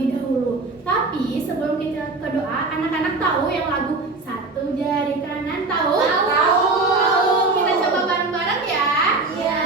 terlebih dahulu. Tapi sebelum kita ke doa, anak-anak tahu yang lagu Satu Jari Kanan? Tahu? Tahu. Kita coba bareng-bareng ya. Iya.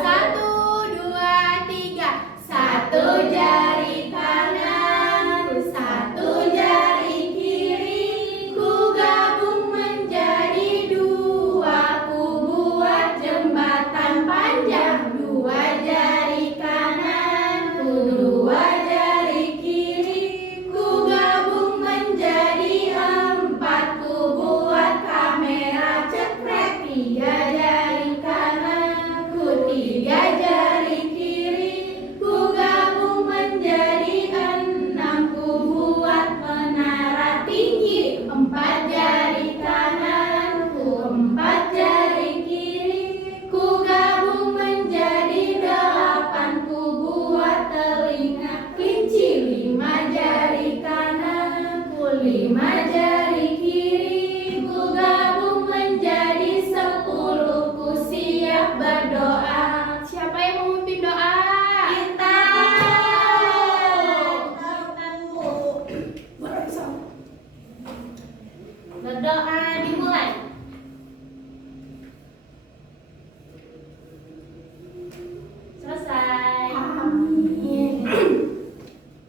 1, 2, 3. Satu jari kanan, satu jari kiri, ku gabung menjadi dua, ku buat jembatan panjang. Dua jari kanan, dua jari kiri, ku gabung menjadi empat, ku buat kamera cekrek. Tiga jari kanan, tiga jari kiri, ku gabung menjadi enam, ku buat menara tinggi. Empat jari kanan, empat jari kiri, ku gabung menjadi delapan, ku buat telinga kelinci. Lima jari kanan, lima jari kiri, ku gabung menjadi 10, ku siap berdoa. Siapa yang mau memimpin doa? Kita. Berdoa dimulai. Selesai. Amin.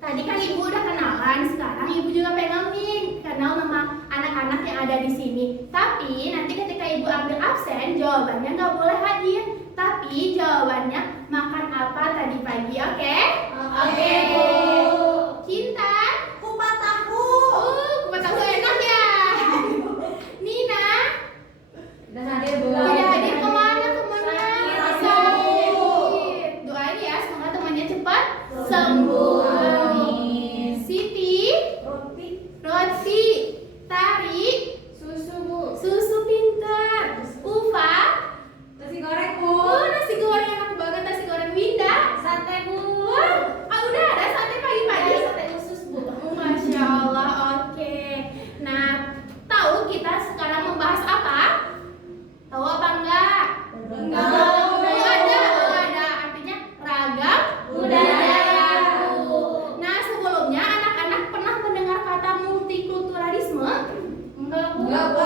Tadi kan ibu udah kenalan, sekarang ibu juga pengen kenal nama anak-anak yang ada di sini. Tapi nanti ketika ibu ambil absen, jawabannya nggak boleh hadir. Tapi jawabannya makan apa tadi pagi, oke? Oke, Bu. Cinta. Kupat tahu. Kupat tahu enak ya. Nina. Udah hadir, Bu. Tidak hadir kemana temannya? Sakit. Doain ya, semoga temannya cepat sembuh. Amin. Siti. Roti. Tari. Susu, Bu. Susu pintar. Ufa. Nasi goreng, Bu. Nasi goreng enak banget, nasi goreng Winda. Sate, Bu. Udah ada sate pagi-pagi. Ada sate usus, Bu. Masya Allah, oke. Nah, tahu kita sekarang membahas apa? Tahu apa enggak? Enggak. Ada. Artinya ragam budaya. Nah, sebelumnya anak-anak pernah mendengar kata multikulturalisme? Enggak, Bu. Enggak, Bu.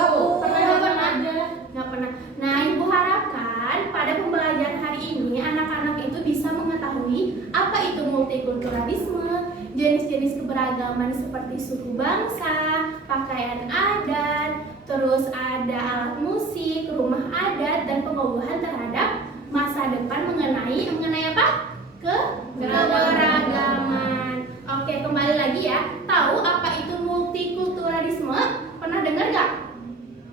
Nggak pernah. Nah, ibu harapkan pada pembelajaran hari ini anak-anak itu bisa mengetahui apa itu multikulturalisme, jenis-jenis keberagaman seperti suku bangsa, pakaian adat, terus ada alat musik, rumah adat, dan pengetahuan terhadap masa depan mengenai apa? Keberagaman. Oke, kembali lagi ya. Tahu apa itu multikulturalisme? Pernah dengar nggak?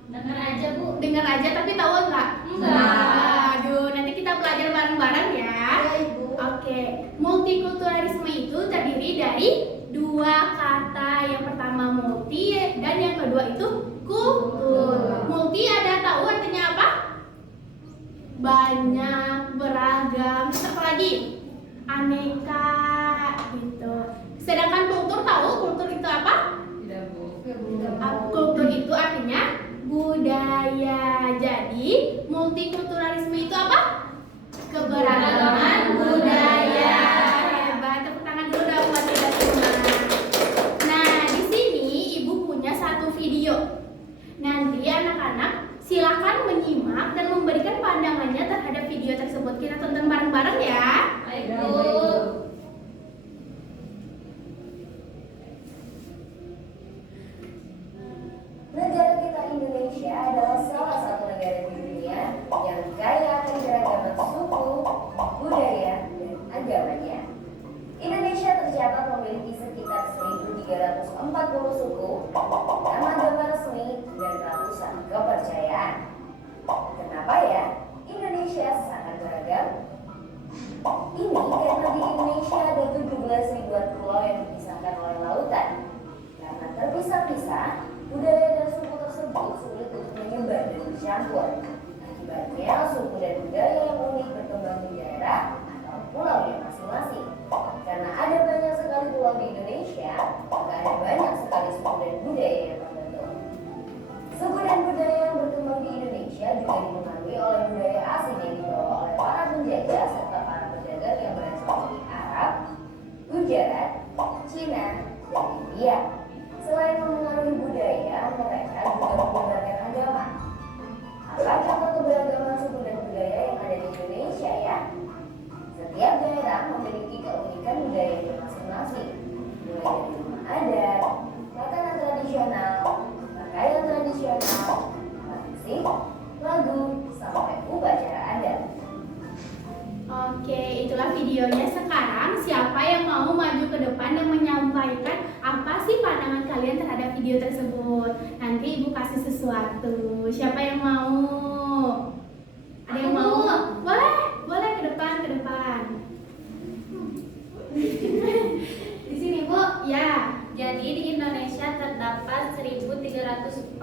Dengar aja, Bu. Dengar aja tapi tahu nggak? Enggak. Aduh, nanti kita belajar bareng-bareng ya. Iya, Ibu. Oke, multikulturalisme itu terdiri dari dua kata. Yang pertama multi dan yang kedua itu kultur. Multi ada tahu artinya apa? Banyak, beragam. Terus apa lagi? Aneka gitu. Sedangkan kultur tahu kultur itu apa? Tidak, Bu. Kultur itu artinya budaya. Jadi multikulturalisme itu apa? Keberagaman budaya. Hebat, tepuk tangan dulu dong buat kita semua. Nah, di sini ibu punya satu video. Nanti anak-anak silakan menyimak dan memberikan pandangannya terhadap video tersebut. Kita tonton bareng-bareng ya. Baik, Bu. Negara kita Indonesia adalah salah satu negara di dunia yang kaya akan keragaman suku, budaya, dan agamanya. Indonesia tercatat memiliki sekitar 1.340 suku, 6 agama resmi, dan ratusan kepercayaan. Kenapa ya? Indonesia sangat beragam. Ini karena di Indonesia ada 17 ribuan pulau yang dipisahkan oleh lautan. Karena terpisah-pisah, budaya dan suku tersebut sulit untuk menyebar dan bercampur. Akibatnya, suku dan budaya yang unik berkembang di daerah atau pulaunya masing-masing. Karena ada banyak sekali pulau di Indonesia, maka ada banyak sekali suku dan budaya yang terbentuk. Suku dan budaya yang berkembang di Indonesia juga dipengaruhi oleh budaya asing yang dibawa oleh para penjajah serta para pedagang yang berasal dari Arab, Gujarat, Cina, dan India. Selain memengaruhi budaya, mereka juga menyebarkan agama. Apa contoh keberagaman suku dan budaya yang ada di Indonesia ya? Setiap daerah memiliki keunikan budayanya masing-masing, mulai dari rumah adat, makanan tradisional, pakaian tradisional, musik, lagu, sampai upacara adat. Oke, itulah videonya. Sekarang siapa yang mau maju ke depan dan menyampaikan apa sih pandangan kalian terhadap video tersebut? Nanti Ibu kasih sesuatu. Siapa yang mau? Ada yang mau? Boleh, boleh ke depan, ke depan. Di sini Bu. Ya. Jadi di Indonesia terdapat 1340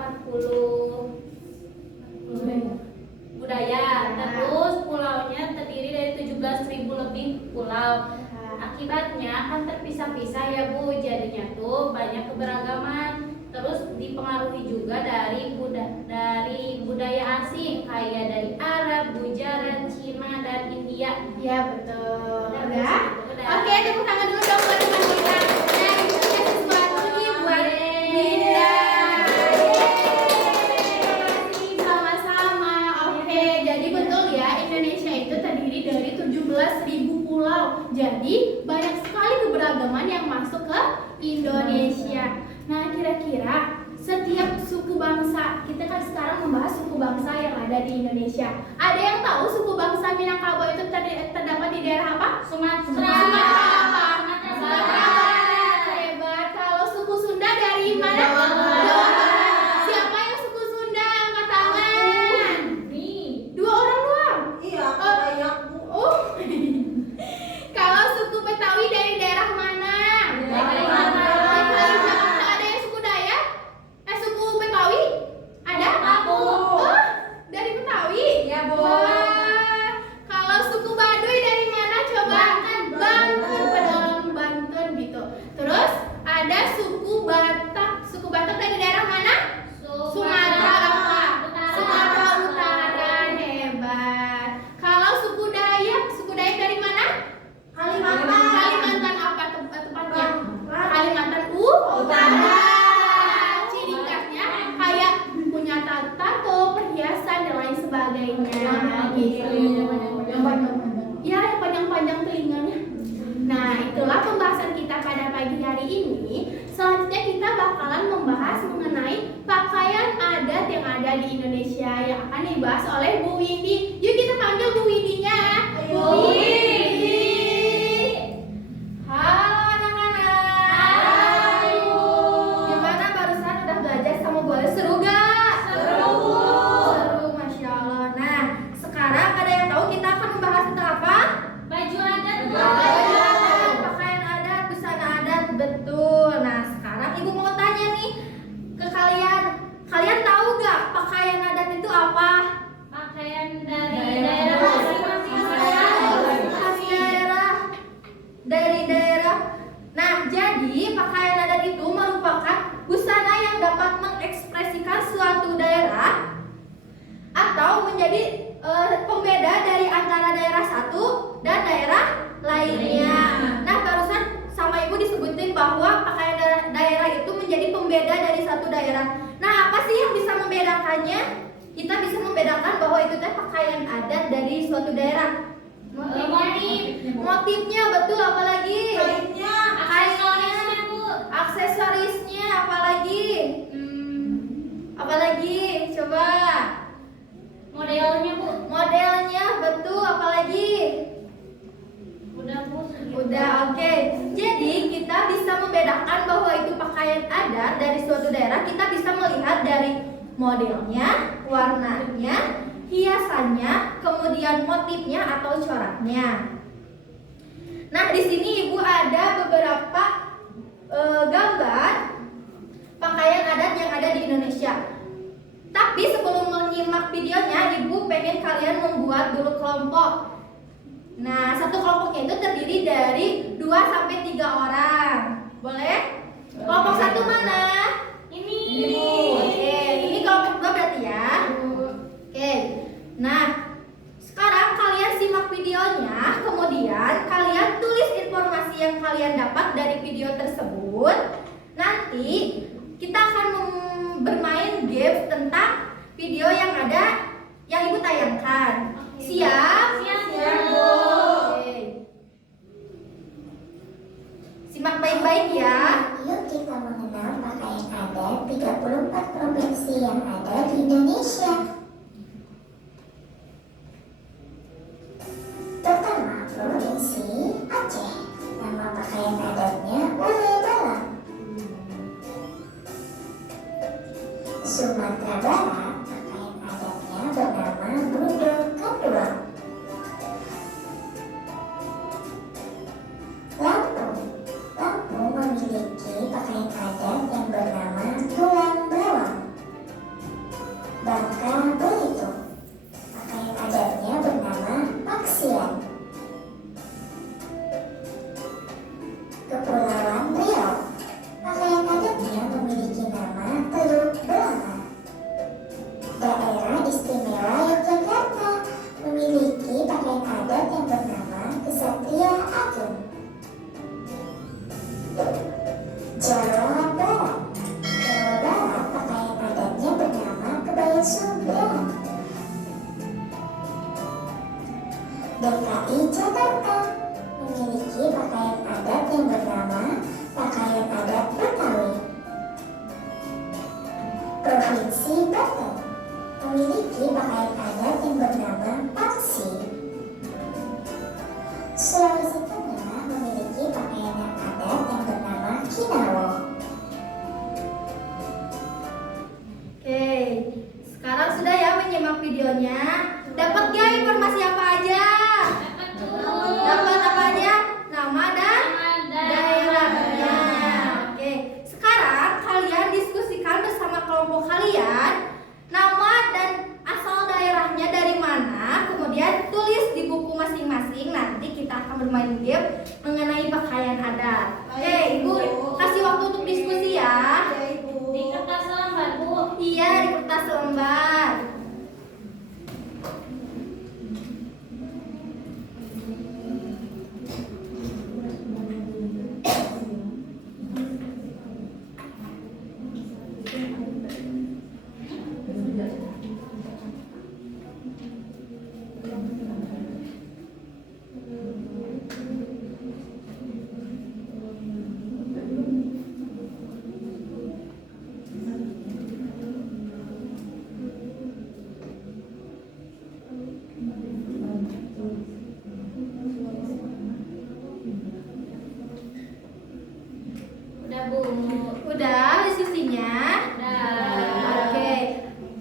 budaya. Terus pulaunya terdiri dari 17.000 lebih pulau. Akibatnya kan terpisah-pisah ya Bu. Jadinya tuh banyak keberagaman. Terus dipengaruhi juga dari budaya asing kayak dari Arab, Gujarat, Cina dan India. Ya, betul. Udah? Oke, tepuk tangan dulu dong buat teman kita. Nah, itu ada sesuatu nih buat Dinda. Yeay, sama-sama. Oke, jadi betul ya, Indonesia itu terdiri dari 17.000 pulau. Jadi banyak sekali keberagaman yang masuk ke Indonesia. Nah, kira-kira setiap suku bangsa, kita kan sekarang membahas suku bangsa yang ada di Indonesia. Ada yang tahu suku bangsa Minangkabau itu terdapat di daerah apa? Sumatera. Sumatera apa? Sumatera Barat. Hebat. Kalau suku Sunda dari mana? Jawa Barat. Jawa Barat. Siapa yang suku Sunda? Angkat tangan. Nih. 2 orang doang. Iya, Oh. banyak Bu. Oh. Kalau suku Betawi dari daerah mana? Dari Jakarta. Ada yang suku Dayak? Suku Betawi? Ada? Aku. Oh, dari Betawi? Iya, Bu. Wah. Kalau suku Baduy dari mana coba? Banten. Banten, pedalaman Banten gitu. Terus ada suku Batak. Suku Batak dari daerah mana? Sumatera apa? Sumatera Utara. Hebat. Kalau suku Dayak dari mana? Kalimantan. Kalimantan apa tepatnya? Utara. Kalimantan Utara. Ciri khasnya kayak punya tato, perhiasan dan lain sebagainya. Gitu. Ya, yang panjang-panjang telinganya. Nah, itulah pembahasan kita pada pagi hari ini. Selanjutnya kita bakalan membahas mengenai pakaian adat yang ada di Indonesia yang akan dibahas oleh Bu Windy. Yuk kita panggil Bu Windy-nya. Bu Windy. Halo anak-anak. Hai, Bu. Gimana barusan udah belajar sama Bu Ali? Seru gak? Seru, Bu. Seru, Masya Allah. Nah, sekarang ada yang tahu kita akan membahas tentang apa? Baju adat, Bu. Pakaian adat, busana adat, betul. Nah, sekarang Ibu mau tanya nih ke kalian. Kalian tahu gak pakaian adat itu apa? Pakaian dari Daerah. daerah masing-masing. Khas daerah. Dari daerah. Nah, jadi pakaian adat itu merupakan busana yang dapat mengekspresikan suatu daerah atau menjadi pembeda dari antara daerah satu dan daerah lainnya. Nah, barusan sama Ibu disebutin bahwa pakaian daerah itu menjadi pembeda dari satu daerah. Nah, apa sih yang bisa membedakannya? Kita bisa membedakan bahwa itu teh pakaian adat dari suatu daerah. Motifnya betul, apalagi? Kainnya. Aksesorisnya, Bu. Aksesorisnya apalagi? Apalagi? Coba. Modelnya, Bu. Modelnya betul, apalagi? Udah, Bu. Udah, oke. Jadi kita bisa membedakan bahwa itu pakaian adat dari suatu daerah. Kita bisa melihat dari modelnya, warnanya, hiasannya, kemudian motifnya atau coraknya. Nah, di sini Ibu ada beberapa gambar pakaian adat yang ada di Indonesia. Tapi sebelum menyimak videonya, Ibu pengen kalian membuat dulu kelompok. Nah, satu kelompoknya itu terdiri dari 2 sampai 3 orang. Boleh? Kelompok satu mana? Ini. Oke, ini kelompok 2 berarti ya. Oke. Nah, sekarang kalian simak videonya, kemudian kalian tulis informasi yang kalian dapat dari video tersebut. tersebut, nanti kita akan bermain game tentang video yang ada yang Ibu tayangkan. Siap? Siap, Bu. Oke. Simak baik-baik ya. Yuk kita mengenal pakaian adat 34 provinsi yang ada di Indonesia. Pertama, Provinsi Aceh. Nama pakaian adatnya Ule Balang. Sumatera Barat, pakaian adatnya bernama Bundo Kanduang. Lampung memiliki pakaian adat yang bernama Tulang Bawang. Bangka Belitung, pakaian adatnya bernama Paksian. Kepulauan Riau, pakaian adatnya memiliki nama Teluk Belanga. Daerah Istimewa Yogyakarta memiliki pakaian adat yang bernama Kesatria Agung. Jawa Barat, pakaian adatnya bernama Kebaya Sunda. DKI Jakarta memiliki pakaian adat yang bernama pakaian adat Betawi. Provinsi Banten memiliki pakaian adat yang bernama Paksi. Sulawesi Tengah memiliki pakaian adat yang bernama Kinawo. Oke, sekarang sudah ya menyimak videonya. Dapat gak informasi apa aja? Dapat apa aja? Nama dan daerahnya. Oke, sekarang kalian diskusikan bersama kelompok kalian nama dan asal daerahnya dari mana. Kemudian tulis di buku masing-masing. Nanti kita akan bermain game mengenai pakaian adat. Oke, Ibu kasih waktu untuk diskusi ya. Di kertas lembar, Bu. Iya, di kertas lembar. Udah, Bu. Udah diskusinya? Udah. Oke.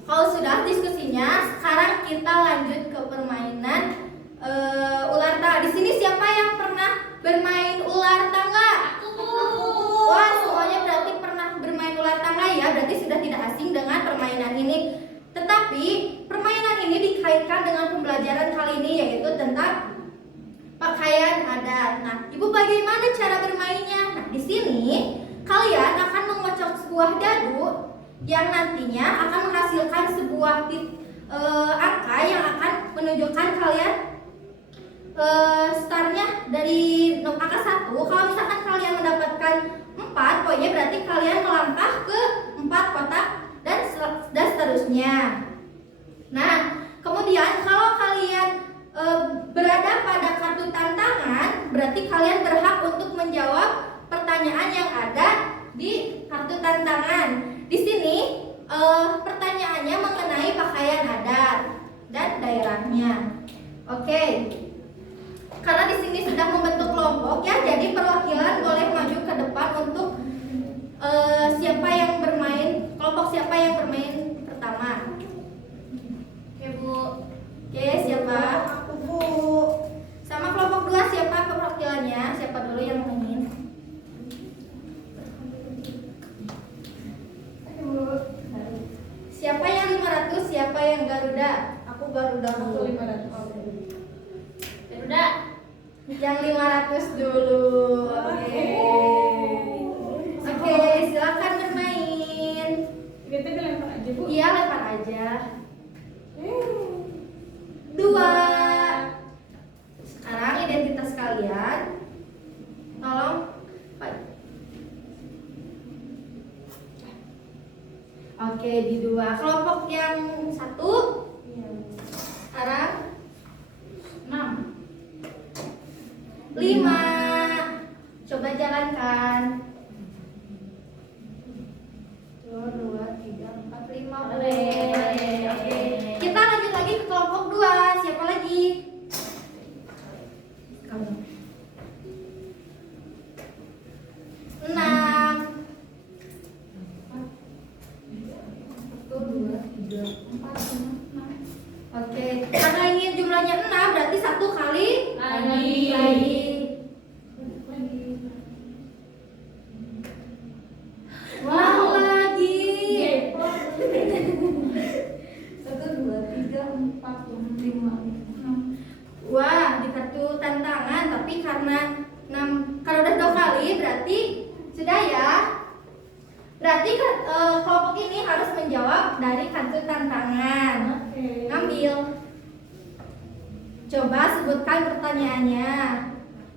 Kalau sudah diskusinya, sekarang kita lanjut ke permainan ular tangga. Di sini siapa yang pernah bermain ular tangga? Wah, semuanya berarti pernah bermain ular tangga ya. Berarti sudah tidak asing dengan permainan ini. Tetapi permainan ini dikaitkan dengan pembelajaran kali ini, yaitu tentang pakaian adat. Nah, Ibu bagaimana cara bermainnya? Nah, di sini kalian akan mengocok sebuah dadu yang nantinya akan menghasilkan sebuah angka yang akan menunjukkan kalian startnya dari angka 1. Kalau misalkan kalian mendapatkan 4 poinnya, berarti kalian melangkah ke 4 kotak dan seterusnya. Nah, kemudian kalau kalian berada pada kartu tantangan, berarti kalian berhak untuk menjawab pertanyaan yang ada di kartu tantangan. Di sini pertanyaannya mengenai pakaian adat dan daerahnya. Oke. Karena di sini sudah membentuk kelompok ya, jadi perwakilan boleh maju ke depan untuk siapa yang bermain, kelompok siapa yang bermain pertama. Oke, Bu. Oke, siapa? Aku, Bu. Sama kelompok 2 siapa perwakilannya? Siapa dulu yang main? Siapa yang 500? Siapa yang Garuda? Aku Garuda, aku 500. Garuda. Yang 500 dulu. Oke. Oke, silakan bermain. Kita lempar aja, Bu. Iya, lempar aja. 2. Sekarang identitas kalian. Tolong Pak. Oke, di 2. Kelompok yang 1 sekarang 6. 5. Coba jalankan. 1, 2, 3, 4, 5. Oke. Kita lanjut lagi ke kelompok 2. Siapa lagi? Kamu. 6. 1, 2, 3, 4, 5, 6. Oke. Karena ingin jumlahnya 6 berarti 1 kali lagi. Wow, lagi. 1, 2, 3, 4, 5, 6. Wah, di kartu tantangan, tapi karena 6, kalau udah 2 kali berarti sudah ya. Berarti kelompok ini harus menjawab dari kartu tantangan. Oke. Ngambil. Coba sebutkan pertanyaannya.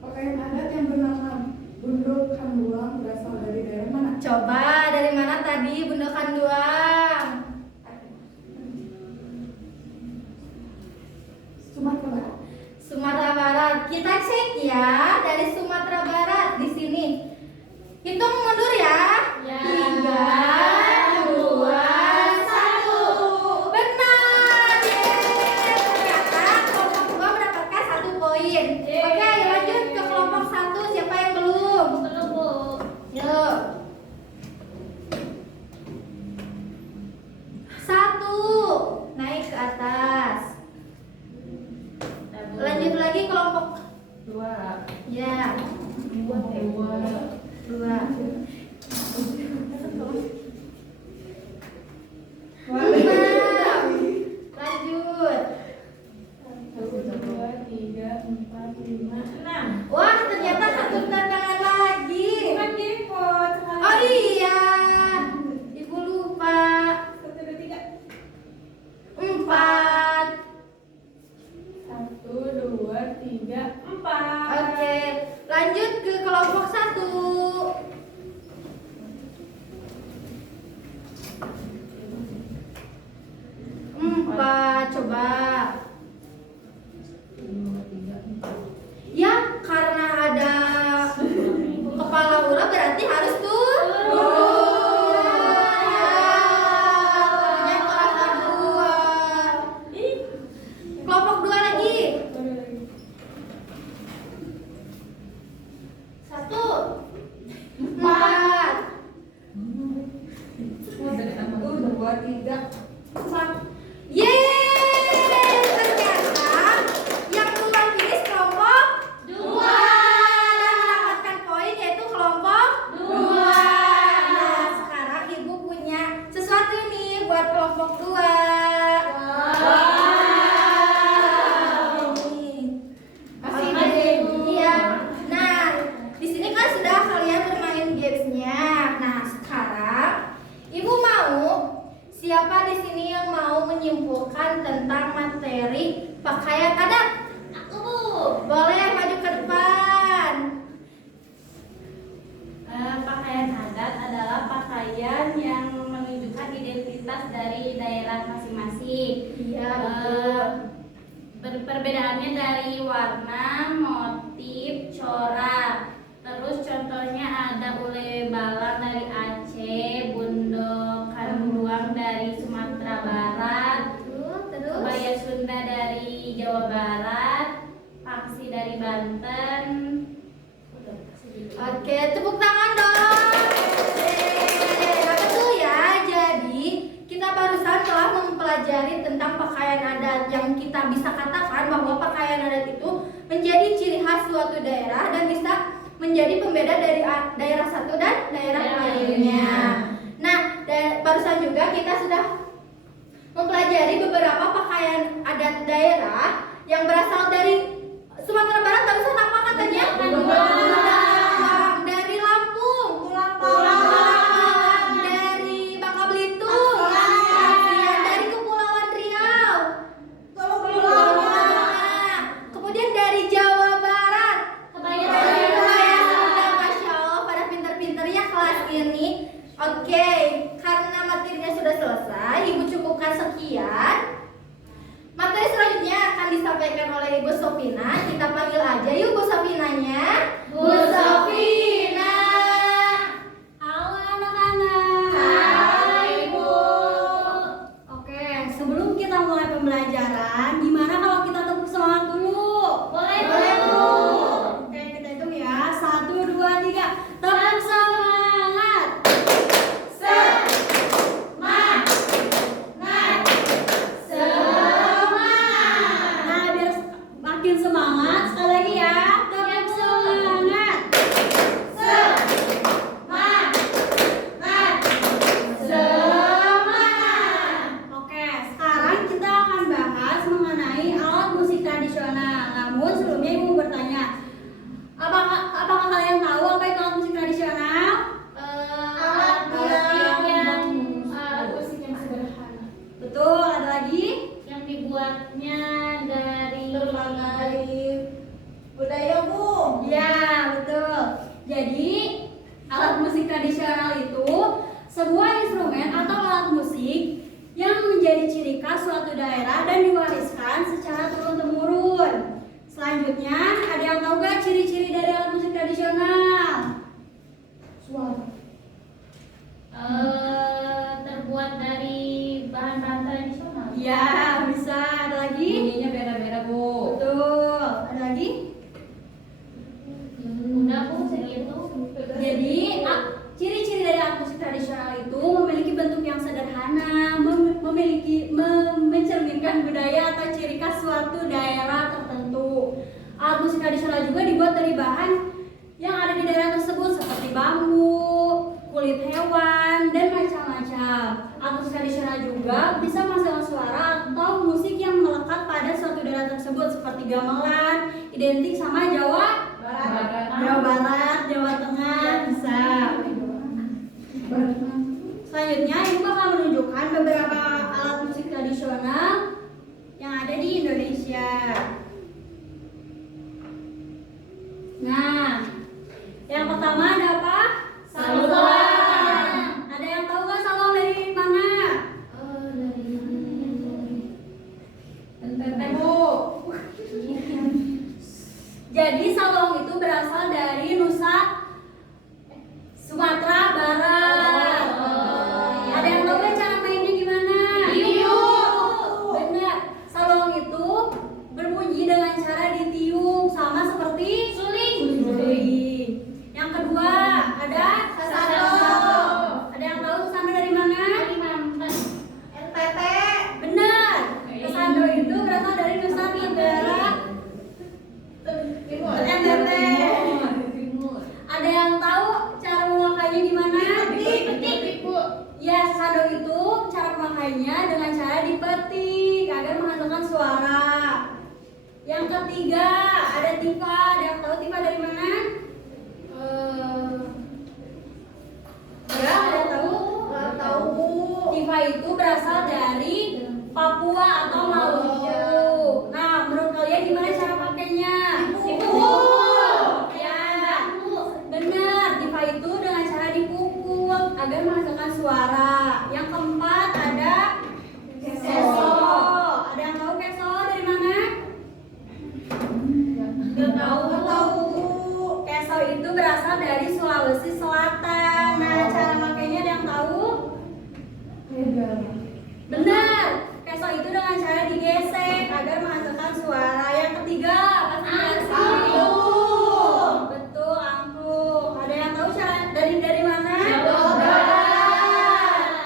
Pakaian adat yang bernama Bundok Kanduang berasal dari daerah mana? Coba dari mana tadi Bunda Kanduang? Sumatera Barat. Sumatera Barat. Kita cek ya dari Sumatera Barat di sini. Hitung mundur ya. Ya. 3, 2, 1. Benar. Yeay. Ternyata kelompok 2 mendapatkan 1 poin. Oke, lanjut ke kelompok 1. Siapa yang belum? Belum, Bu. Yuk. 1. Naik ke atas. Lanjut lagi kelompok 2. ya. 2. Lanjut. 2, 3, 4, 5, 6. Wah, ternyata satu tantangan lagi. Bukan dipot. Oh iya, ibu lupa. 1, 2, 3. 4. 1, 2, 3, 4. Oke, lanjut ke kelompok 1. 4, coba. Ya, karena ada kepala ular berarti harus turun. Ya, kelompok 2. Kelompok 2 lagi. 1, 4. 1, 2, 3, 4. Yeay, ternyata yang keluar finish kelompok 2 dan mendapatkan poin yaitu kelompok 2. Nah, sekarang ibu punya sesuatu nih buat kelompok 2. Kasih, Oke, Ibu. iya. Nah, di sini kan sudah kalian bermain gamesnya. Nah, sekarang ibu mau siapa di sini yang mau menyimpulkan tentang materi pakaian adat? Aku, Bu. Boleh maju ke depan. Pakaian adat adalah pakaian yang menunjukkan identitas dari daerah masing-masing. Iya, Perbedaannya dari warna, motif, corak. Terus contohnya ada ule balang dari Aceh, Bundok Kanduang dari Sumatera Barat, Terus. kebaya Sunda dari Jawa Barat, paksi dari Banten. Oke, tepuk tangan dong. Yeay. Nah, betul ya. Jadi kita barusan telah mempelajari tentang pakaian adat yang kita bisa katakan bahwa pakaian adat itu menjadi ciri khas suatu daerah dan bisa menjadi pembeda dari daerah satu dan daerah lainnya. Nah, barusan juga kita sudah mempelajari beberapa pakaian adat daerah yang berasal dari Sumatera Barat. Barusan apa katanya? Dari Lampung, dari Bangka Belitung, dari Kepulauan Riau, kemudian dari Jawa Barat. Kebaya Masya Allah, pada pinter-pinter ya kelas ini. Oke, karena materinya sudah selesai, Ibu cukupkan sekian. Materi selanjutnya akan disampaikan oleh Ibu Sofina. Kita panggil aja yuk Bu Sofinanya. Bu Sofina. Halo anak-anak. Hai Bu. Oke, sebelum kita mulai pembelajaran, gimana kalau kita tepuk semangat dulu? Boleh Bu. Oke, kita hitung ya. 1, 2, 3. Tepuk semangat. Nah, biar makin semangat, sekali lagi ya. Tepuk semangat. Oke, sekarang kita akan bahas mengenai alat musik tradisional. Namun sebelumnya Ibu mau bertanya, apakah kalian tahu apa itu alat musik tradisional? Alat musik yang sederhana. Betul, ada lagi? Yang dibuatnya dari budaya Bu. Ya, betul. Jadi, alat musik tradisional itu sebuah instrumen atau alat musik yang menjadi ciri khas suatu daerah dan diwariskan secara turun-temurun. Selanjutnya, ada yang tahu gak ciri-ciri dari alat musik tradisional? Suara. terbuat dari bahan-bahan tradisional. Ya, bisa. Ada lagi? Bunyinya beda-beda Bu. Betul. Ada lagi? Udah Bu, segitu. Jadi, ciri-ciri dari alat musik tradisional itu memiliki bentuk yang sederhana, mencerminkan budaya atau ciri khas suatu daerah tertentu. Alat musik tradisional juga dibuat dari bahan yang ada di daerah tersebut seperti bambu, kulit hewan, dan macam-macam. Alat musik tradisional juga bisa menghasilkan suara atau musik yang melekat pada suatu daerah tersebut seperti gamelan, identik sama Jawa Barat, Jawa Tengah, bisa. Selanjutnya, Ibu akan menunjukkan beberapa alat musik tradisional yang ada di Indonesia. Nah, yang pertama ada apa? Saluang. Ada yang tahu nggak saluang dari mana? Bu. Jadi saluang itu berasal dari Nusa Sumatera Barat. Ada yang tahu nggak cara mainnya gimana? Benar. Saluang itu berbunyi dengan cara ditiup sama seperti suling. Yang kedua ada sasando. Ada yang tahu sasando dari mana? NTT. Benar. Sasando itu berasal dari Nusa Tenggara NTT. Ada yang tahu cara memakainya gimana? Petik Bu. Ya, sasando itu cara memakainya dengan cara dipetik agar menghasilkan suara. Yang ketiga ada tifa. Ada yang tahu tifa dari mana? Ya, ada yang tahu? Nggak tahu Bu. Tifa itu berasal dari Papua atau Maluku. Nah, menurut kalian gimana cara pakainya? Ya, benar. Tifa itu dengan cara dipukul agar menghasilkan suara. Yang keempat ada keso. Ada yang tahu keso dari mana? Nggak tahu. Keso itu berasal dari Sulawesi Selatan. Nah, cara makainya ada yang tahu? Benar. Keso itu dengan cara digesek agar menghasilkan suara. Yang ketiga, pasti angklung. Betul, angklung. Ada yang tahu cara dari mana? Jawa Barat.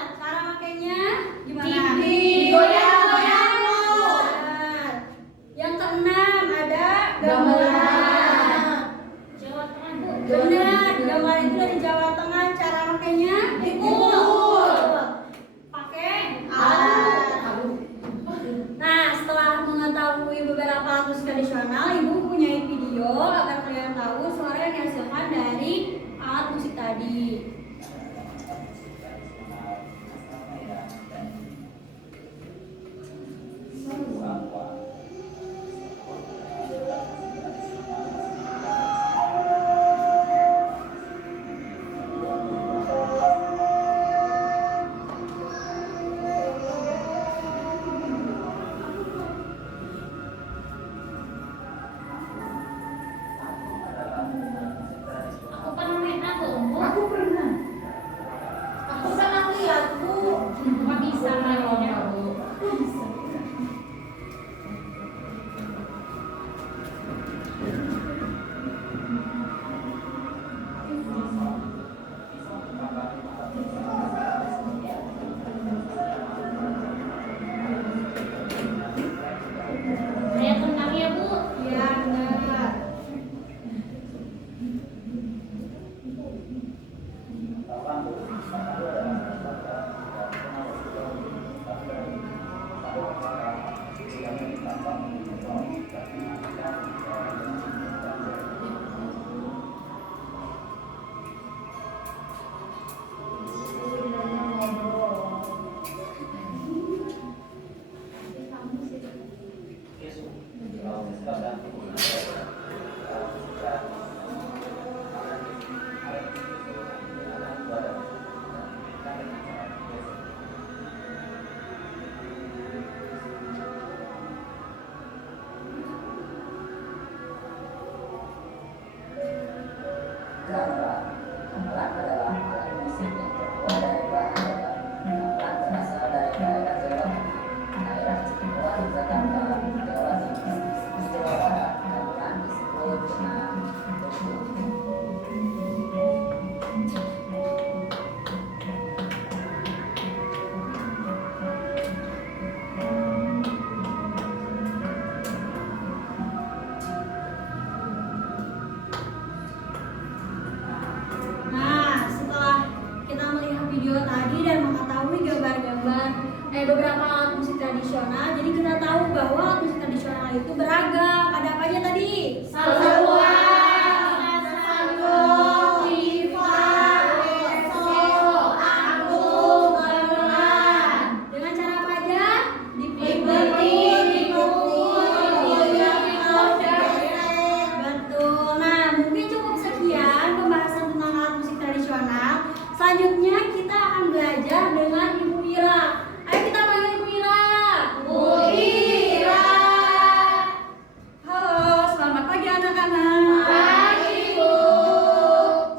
tradisional, jadi kita tahu bahwa alat musik tradisional itu beragam. Ada apa aja tadi? Saluan, sandung, gitar, esok, angklung, gamelan. Dengan cara apa aja? Dipetik, dipukul, digoyang, Betul. Nah, mungkin cukup sekian pembahasan tentang alat musik tradisional. Selanjutnya kita akan belajar dengan Ibu Ira. Ayo kita panggil Ibu Ira. Bu Ira. Halo, selamat pagi anak-anak. Pagi, Bu.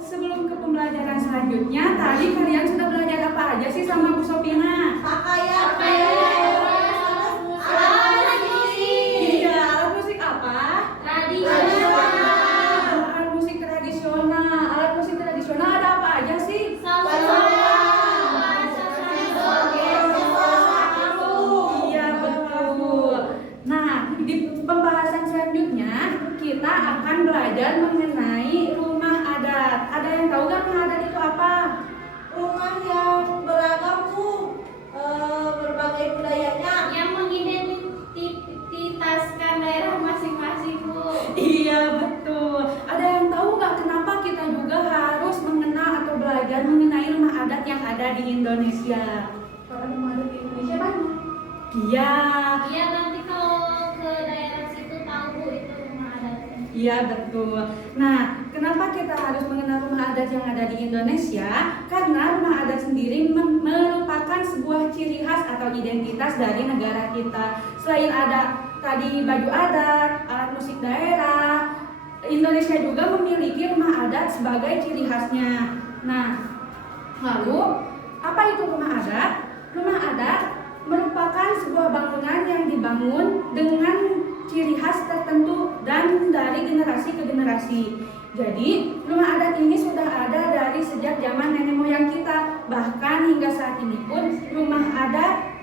Sebelum ke pembelajaran selanjutnya, tadi kalian sudah belajar apa aja sih sama Bu Sopina? Pakaian, Iya, alat musik apa? tradisional. Alat musik tradisional. Alat musik tradisional ada apa aja sih? Iya, betul. Nah, di pembahasan selanjutnya kita akan belajar mengenai rumah adat. Ada yang tahu nggak rumah adat itu apa? Rumah yang beragam Bu, berbagai budayanya. Yang mengidentitaskan daerah masing-masing, Bu. Iya, betul. Ada yang tahu nggak kenapa kita juga harus mengenal atau belajar mengenai rumah adat yang ada di Indonesia? Karena rumah adat di Indonesia banyak. Iya. Iya, nanti kalau ke daerah situ tahu, Bu, itu rumah adatnya. Iya, betul. Nah, kenapa kita harus mengenal rumah adat yang ada di Indonesia? Karena rumah adat sendiri merupakan sebuah ciri khas atau identitas dari negara kita. Selain ada tadi baju adat, alat musik daerah, Indonesia juga memiliki rumah adat sebagai ciri khasnya. Nah, lalu apa itu rumah adat? Rumah adat merupakan sebuah bangunan yang dibangun dengan ciri khas tertentu dan dari generasi ke generasi. Jadi, rumah adat ini sudah ada dari sejak zaman nenek moyang kita. Bahkan hingga saat ini pun rumah adat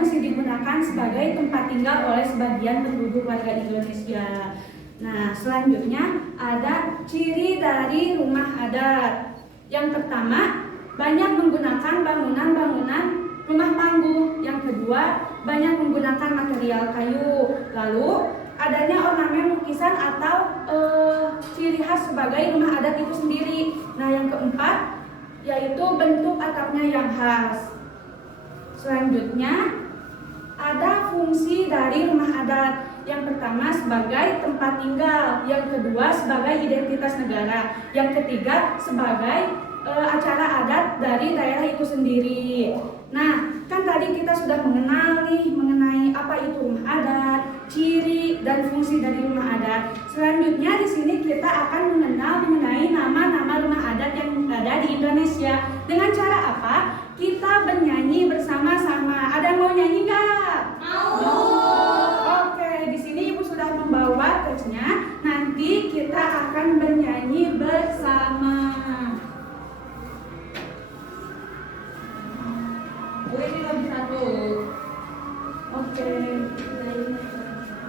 masih digunakan sebagai tempat tinggal oleh sebagian penduduk warga Indonesia. Nah, selanjutnya ada ciri dari rumah adat. Yang pertama, banyak menggunakan bangunan-bangunan rumah panggung. Yang kedua, banyak menggunakan material kayu. Lalu, adanya ornamen lukisan atau ciri khas sebagai rumah adat itu sendiri. Nah, yang keempat, yaitu bentuk atapnya yang khas. Selanjutnya, ada fungsi dari rumah adat. Yang pertama sebagai tempat tinggal, yang kedua sebagai identitas negara, yang ketiga sebagai acara adat dari daerah itu sendiri. Nah, kan tadi kita sudah mengenal nih mengenai apa itu rumah adat, ciri dan fungsi dari rumah adat. Selanjutnya di sini kita akan mengenal mengenai nama-nama rumah adat yang ada di Indonesia. Dengan cara apa? Kita bernyanyi bersama-sama. Ada yang mau nyanyi nggak? Mau. Oke, di sini Ibu sudah membawa teksnya. Nanti kita akan bernyanyi bersama. Ini lagu satu. Oke.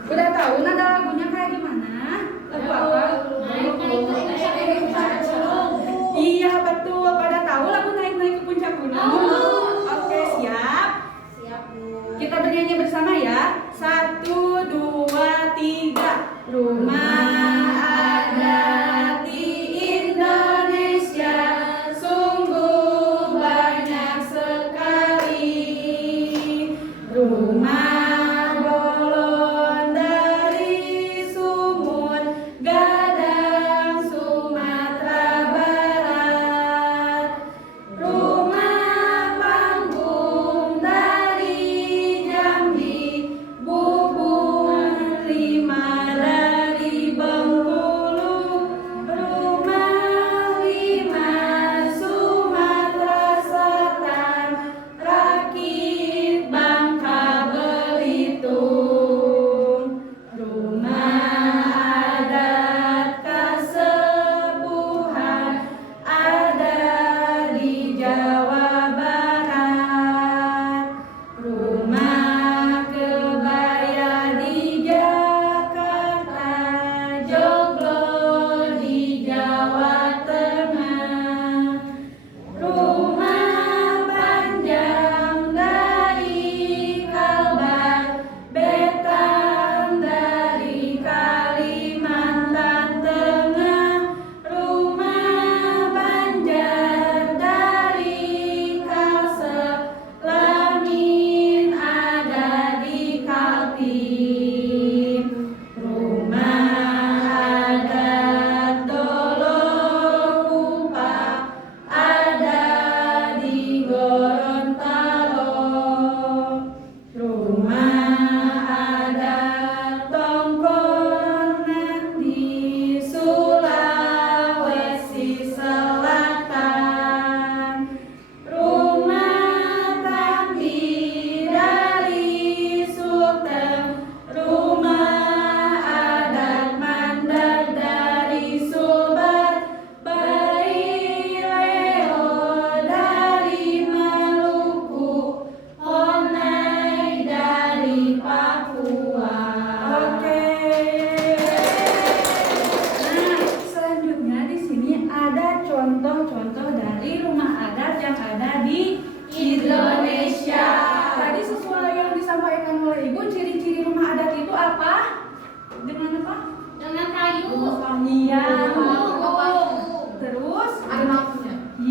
Udah tahu nada lagunya kayak gimana? Lagu apa? Iya, betul. Pada tahu lagu Naik-Naik ke Puncak Gunung? Oke, siap. Siap Bu. Kita bernyanyi bersama ya. 1, 2, 3. Rumah adat di Indonesia sungguh banyak sekali. Rumah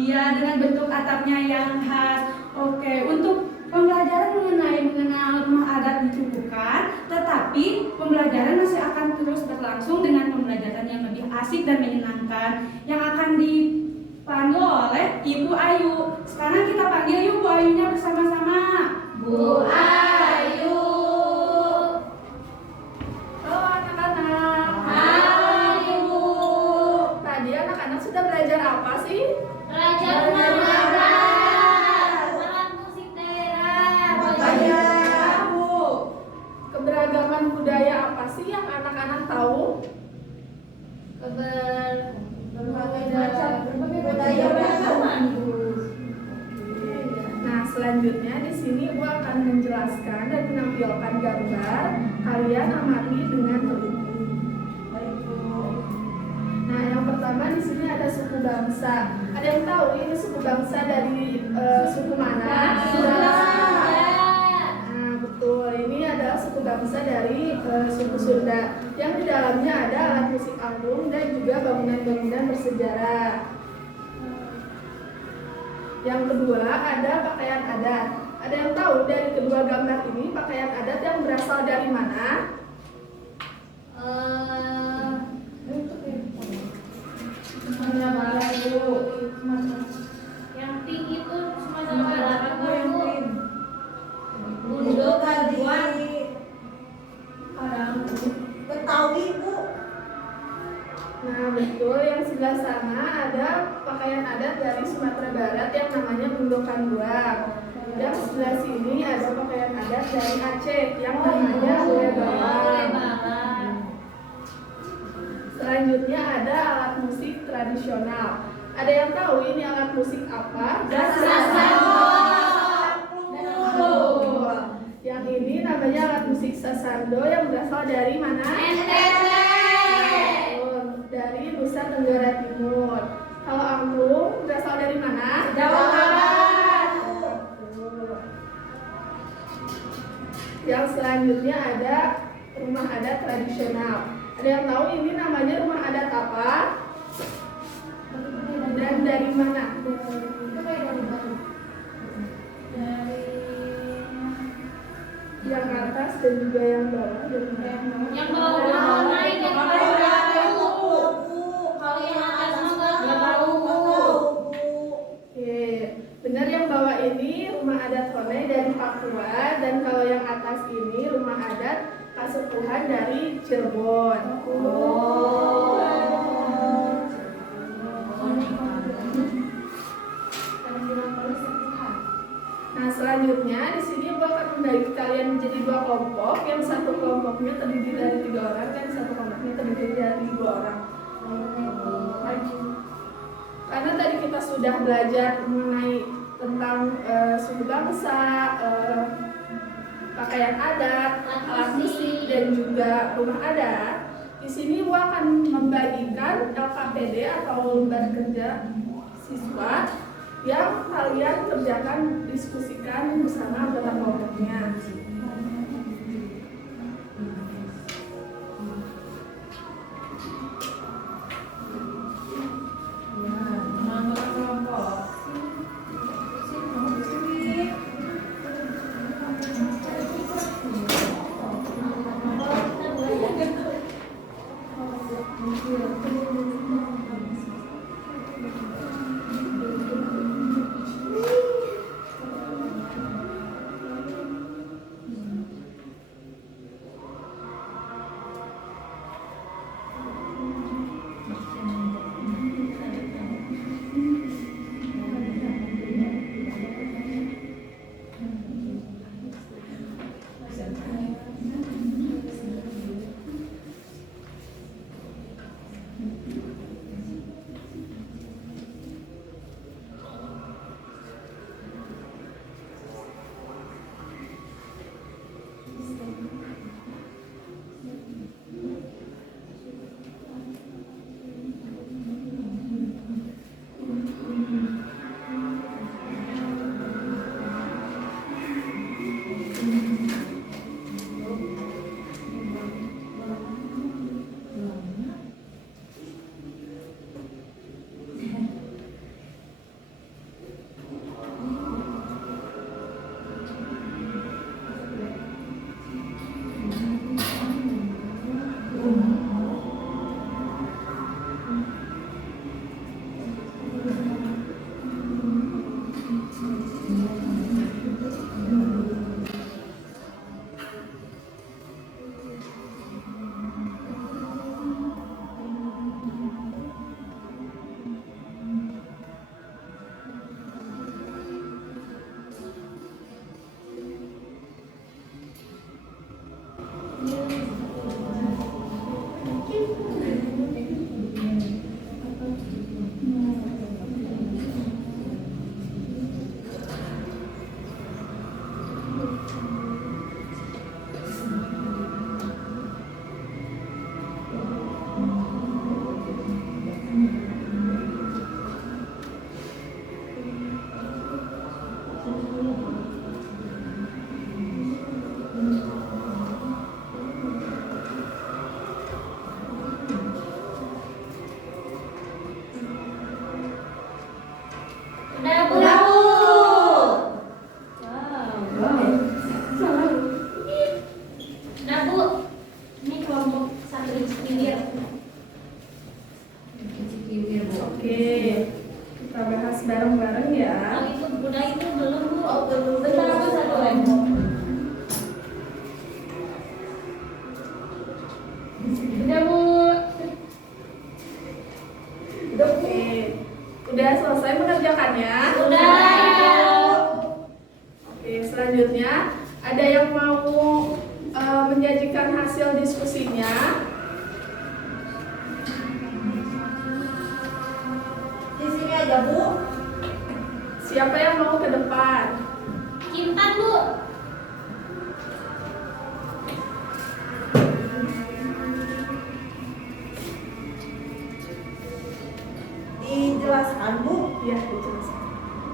Iya, dengan bentuk atapnya yang khas. Oke, untuk pembelajaran mengenal rumah adat dicukupkan, tetapi pembelajaran masih akan terus berlangsung dengan pembelajaran yang lebih asik dan menyenangkan yang akan dipandu oleh Ibu Ayu. Sekarang kita panggil yuk Bu Ayunya bersama-sama. Bu Ayu. Halo anak-anak. Hai Ibu. Tadi anak-anak sudah belajar apa sih? Belajar mengajar, alat musik daerah. Keberagaman budaya apa sih yang anak-anak tahu? Berbagai macam budaya beragam. Nah, selanjutnya di sini Ibu akan menjelaskan dan menampilkan gambar. Kalian amati dengan teliti. Nah, yang pertama di sini ada suku bangsa. Ada yang tahu ini suku bangsa dari suku mana? Nah, betul. Ini adalah suku bangsa dari suku Sunda. Yang di dalamnya ada alat musik angklung dan juga bangunan-bangunan bersejarah. Yang kedua ada pakaian adat. Ada yang tahu dari kedua gambar ini pakaian adat yang berasal dari mana? Yang pink itu Sumatera Barat, Bu. Gundukan Betawi, Bu. Nah, betul. Yang sebelah sana ada pakaian adat dari Sumatera Barat yang namanya Gundukan Buang. Yang sebelah sini ada pakaian adat dari Aceh yang namanya Ule Bawang. Selanjutnya ada alat musik tradisional. Ada yang tahu ini alat musik apa? Sasando. Betul. Yang ini namanya alat musik sasando yang berasal dari mana? NTT. Dari Nusa Tenggara Timur. Kalau angklung berasal dari mana? Jawa Barat. Yang selanjutnya ada rumah adat tradisional. Ada yang tahu ini namanya rumah adat apa? Dan dari mana? Yang atas dan juga yang bawah. Yang bawah naik dan bawah. Kalau yang atas mah nggak tahu. Oke, benar yang bawah ini rumah adat Honai dari Papua dan kalau yang atas ini rumah adat Kasepuhan dari Cirebon. Nah, selanjutnya di sini gua akan membagi kalian menjadi dua kelompok. Yang satu kelompoknya terdiri dari 3 orang dan satu kelompoknya terdiri dari 2 orang. Karena tadi kita sudah belajar mengenai tentang suku bangsa, pakaian adat, alat musik dan juga rumah adat. Di sini gua akan membagikan LKPD atau lembar kerja siswa yang kalian kerjakan, diskusikan bersama anggota kelompoknya. ya. itu budaya itu belum Bu. Bentar aku satu lagi. Udah Bu. Oke. Udah selesai mengerjakannya? Udah. Oke, selanjutnya ada yang mau menyajikan hasil diskusinya? Di sini aja Bu. Siapa yang mau ke depan? Kintan Bu. Dijelaskan Bu. Iya, dijelaskan.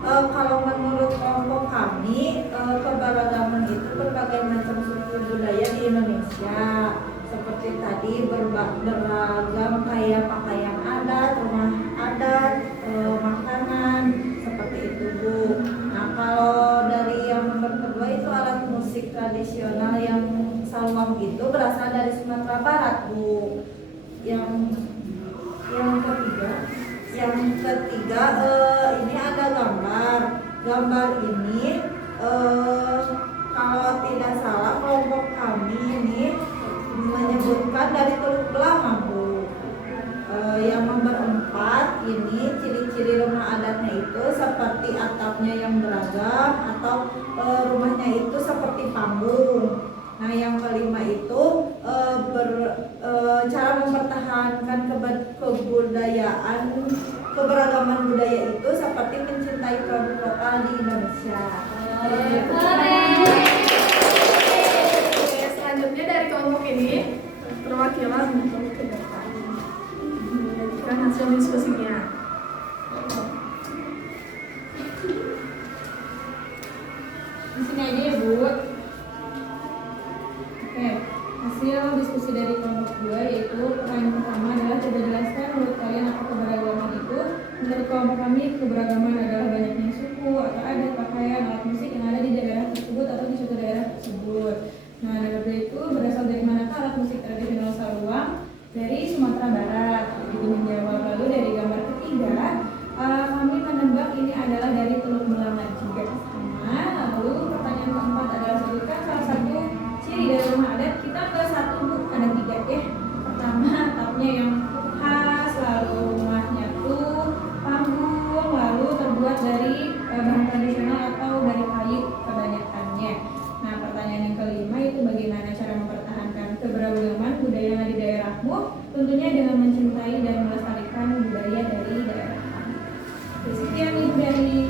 Kalau menurut kelompok kami, keberagaman itu berbagai macam suku budaya di Indonesia. Seperti tadi beragam kayak pakaian adat, rumah adat, makanan, seperti itu Bu. Nah kalau dari yang nomor kedua itu alat musik tradisional yang sawang itu berasal dari Sumatera Barat Bu. Yang ketiga ini ada gambar ini kalau tidak salah kelompok kami ini menyebutkan dari Teluk Belanga Bu. Yang nomor 4 ini ciri-ciri rumah adatnya itu seperti atapnya yang beragam atau rumahnya itu seperti panggung. Nah yang kelima itu cara mempertahankan keberagaman budaya itu seperti mencintai produk lokal di Indonesia. Oke, selanjutnya dari kelompok ini perwakilan untuk ke depan menyajikan hasil diskusinya. Di sini aja ya Bu. Oke, hasil diskusi dari kelompok 2 yaitu pertanyaan pertama adalah coba jelaskan menurut kalian apa keberagaman itu. Menurut kelompok kami keberagaman adalah banyaknya suku atau adat, pakaian, alat musik yang ada di daerah tersebut atau di suatu daerah tersebut. Nah, nomor 2 itu berasal dari manakah alat musik tradisional sawang? Dari Sumatera Barat. Begitu menjawab. Lalu dari gambar ketiga kami menebak ini adalah dari Teluk Belanga juga sama. Lalu pertanyaan keempat adalah sebutkan salah satu ciri dari rumah adat. Kita ke satu Bu, ada 3 ya. Pertama atapnya yang khas, lalu rumahnya tuh panggung, lalu terbuat dari bahan tradisional atau dari kayu kebanyakannya. Nah pertanyaan yang kelima itu bagaimana cara mempertahankan keberagaman budaya yang ada di daerahmu? Tentunya dengan mencintai dan melestarikan budaya dari daerah kami. Sekian itu dari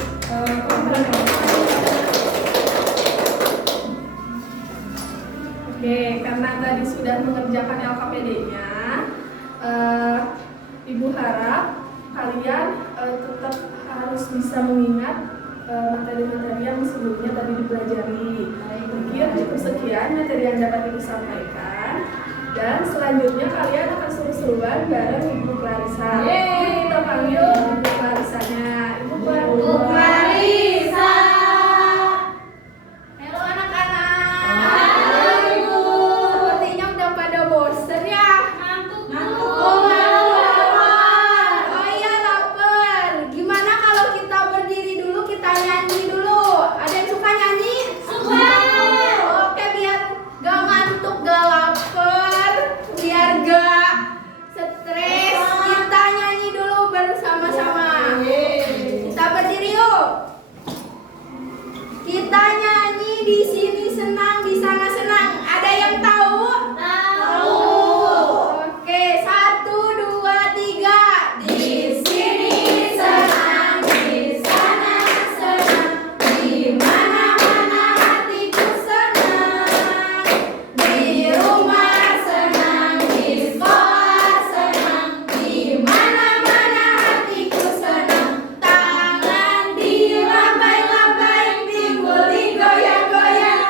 Oke, karena tadi sudah mengerjakan LKPD-nya, Ibu harap kalian tetap harus bisa mengingat materi-materi yang sebelumnya tadi dipelajari. Mungkin cukup sekian materi yang dapat Ibu sampaikan. Dan selanjutnya kalian akan seru-seruan bareng Ibu Clarissa. Kita panggil Ibu Clarissanya. Ibu Clarissa. Halo anak-anak. Halo Ibu. Sepertinya udah pada bosen ya. Ngantuk Bu. Oh iya lapar. Gimana kalau kita berdiri dulu, kita nyanyi dulu? Ada yang suka nyanyi? Suka. Oke, biar gak ngantuk, gak lapar, biar gak stres, kita nyanyi dulu bersama-sama. Kita berdiri yuk. Kita nyanyi di sini senang, di sana senang. Ada yang tahu? Tahu. Oke, 1, 2, 3. Di sini senang, di sana senang, di mana-mana hatiku senang. Di rumah senang, di sekolah senang, di mana-mana hatiku senang. Tangan dilambai-lambai, pinggul digoyang-goyang,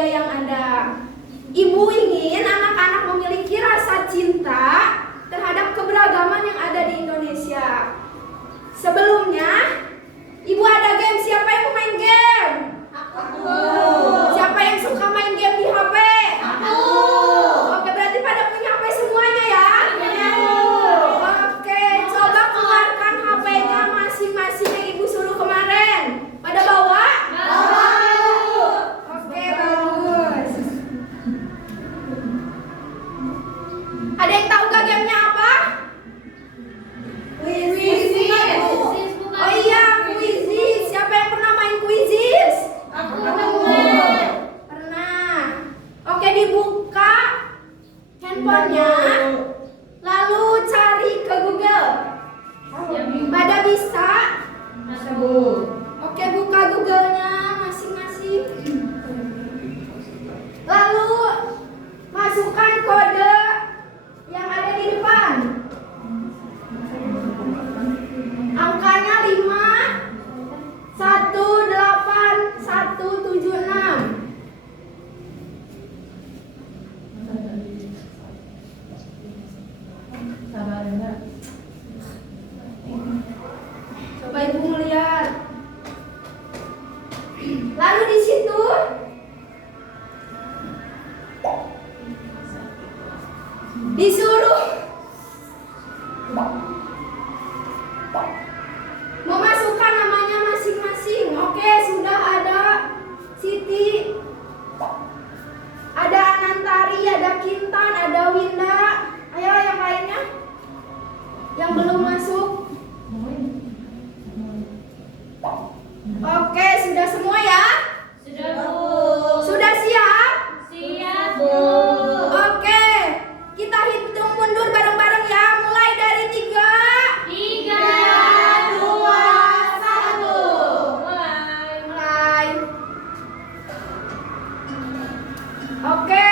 budaya yang ada. Ibu ingin anak-anak memiliki rasa cinta terhadap keberagaman yang ada di Indonesia. Sebelumnya, Ibu ada game. Siapa yang mau main game? Aku. Siapa yang suka main game di HP? Aku. Oke, berarti pada punya HP semuanya ya? Oke, coba keluarkan HP-nya masing-masing yang Ibu suruh kemarin. Pada bawa? Oke, bagus. Ada yang tahu gak gamenya apa? Oh iya, Quizizz. Siapa yang pernah main Quizizz? Aku. Pernah. Oke, dibuka handphonenya, lalu cari ke Google. Pada bisa? Oke, buka Google-nya masing-masing. Lalu masukkan kode yang ada di depan. Angkanya 518176. Coba Ibu melihat. Lalu di situ disuruh memasukkan namanya masing-masing. Oke, sudah ada Siti, ada Anantari, ada Kintan, ada Winda. Ayo yang lainnya yang belum masuk. Oke, sudah semua ya? Sudah, Bu. Sudah siap? Siap, Bu. Oke, kita hitung mundur bareng-bareng ya. Mulai dari 3, 2, 1. Mulai. Oke,